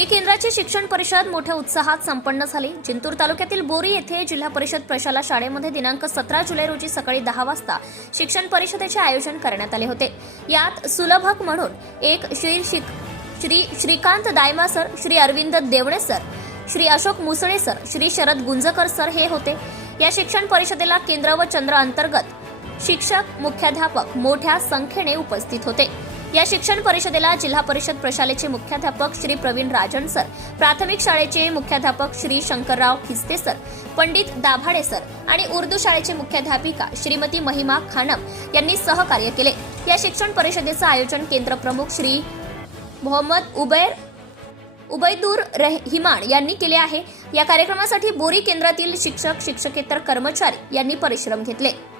बोरी केंद्राची शिक्षण परिषद मोठ्या उत्साहात संपन्न झाली. जिंतूर तालुक्यातील बोरी येथे जिल्हा परिषद प्रशाला शाळेमध्ये दिनांक सतरा जुलै रोजी सकाळी दहा वाजता शिक्षण परिषदेचे आयोजन करण्यात आले होते. यात सुलभक म्हणून एक श्री शिक Shri Shrikant Dayma sir Shri Arvind Devane sir Shri Ashok Musale sir Shri Sharad Gunjkar sir हे होते. या शिक्षण परिषदेला केंद्र व चंद्र अंतर्गत शिक्षक मुख्याध्यापक मोठ्या संख्येने उपस्थित होते. या शिक्षण परिषदेला जिल्हा परिषद प्रशालेचे मुख्याध्यापक श्री प्रवीण राजन सर प्राथमिक शाळेचे मुख्याध्यापक श्री शंकरराव खिस्ते सर पंडित दाभाडे सर आणि उर्दू शाळेचे मुख्याध्यापिका श्रीमती महिमा खानम यांनी सहकार्य केले. या शिक्षण परिषदेचं आयोजन केंद्र प्रमुख श्री मोहम्मद उबैर उबैदूर रह- यांनी केले आहे. या कार्यक्रमासाठी बोरी केंद्रातील शिक्षक शिक्षकेतर कर्मचारी यांनी परिश्रम घेतले.